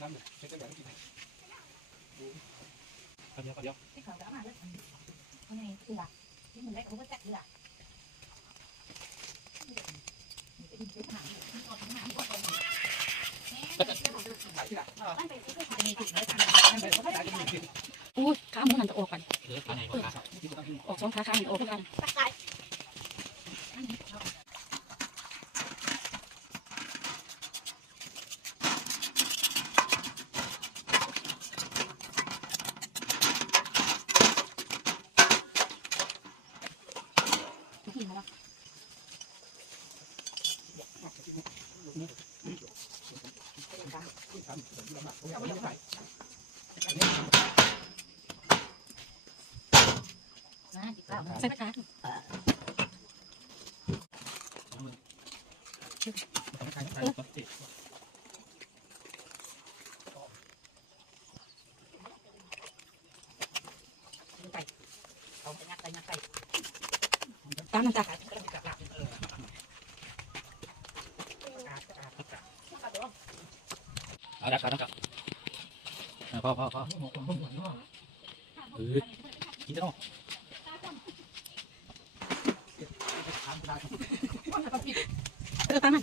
ăn cái khẩu đó mà đấy hôm chưa à chứ mình lấy cũng có chắc chưa à ui, cá muốn ăn tao ồ cần ồ sống cá khang ồ không ăn thịt vào Hãy subscribe cho kênh Ghiền Mì Gõ Để không bỏ lỡ những video hấp dẫn tay. không phải ngắt ตั้งน้ำตาขายเอาดัครับน้กเอาพ่อพ่อพ่อเออกินเด้หเออตั้งมัน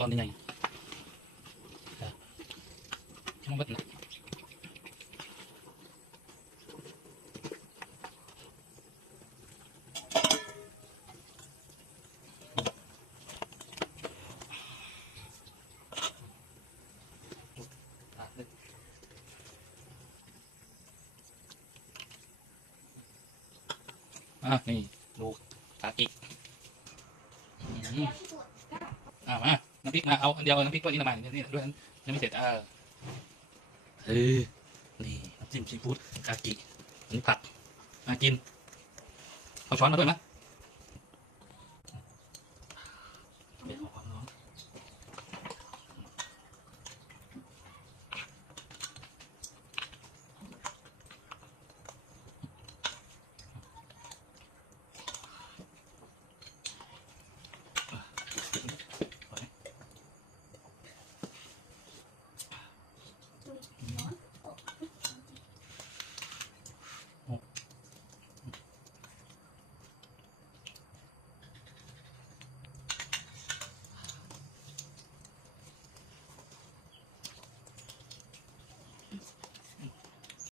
con thế này nó vẫn này à này luộc cá đi, à mà. น้ำพริกมาเอาอันเดียวน้ำพริกตัวนี้ละมานี่ด้วยนั่นยังไม่เสร็จเออเออนี่น้ำจิ้มซีฟู้ดกากินี่ผักมากินเอาช้อนมาด้วยมั้ย